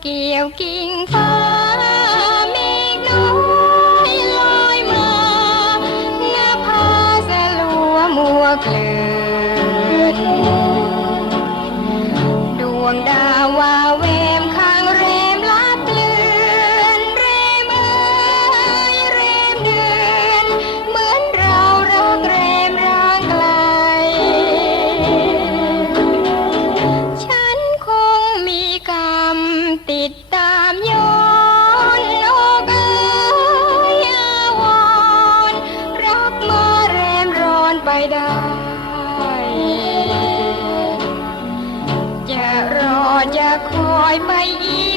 เกี่ยวกิ่งฟ้าเมฆน้อยลอยมาหน้าผาสลัวมัวเกลือ ได้ จะรอจะคอยไม่อี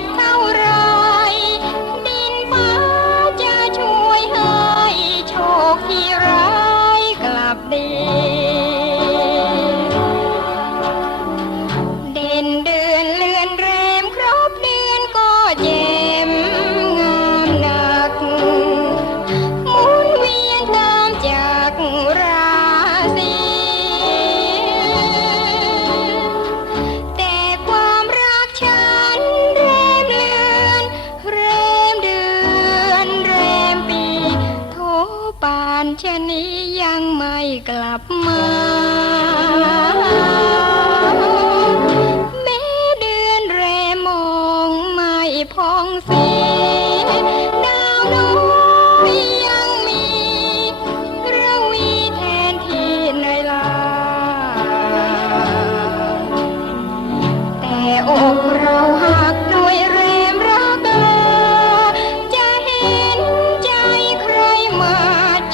ับมา แม่เดือนแรมองไม่พองสีดาวน้อยยังมีระวีแทนที่ในลา แต่อกเราหักด้วยแรมรักลาจะเห็นใจใครมา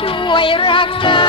ช่วยรักษา